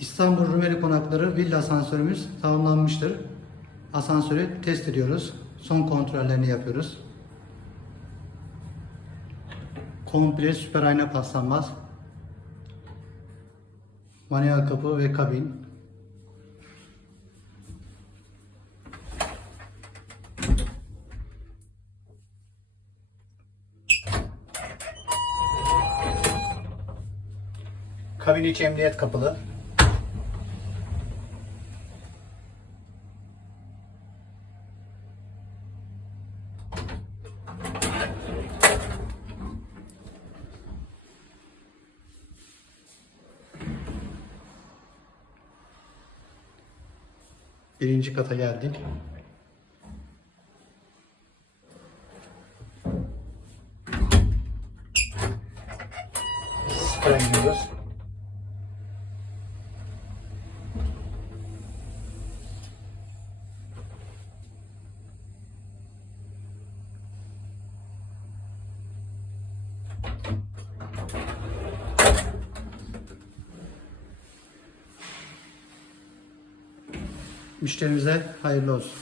İstanbul Rumeli Konakları villa asansörümüz tamamlanmıştır. Asansörü test ediyoruz. Son kontrollerini yapıyoruz. Komple süper ayna paslanmaz. Manuel kapı ve kabin. Kabin içi emniyet kapalı. Birinci kata geldik. Sıfıra Müşterimize hayırlı olsun.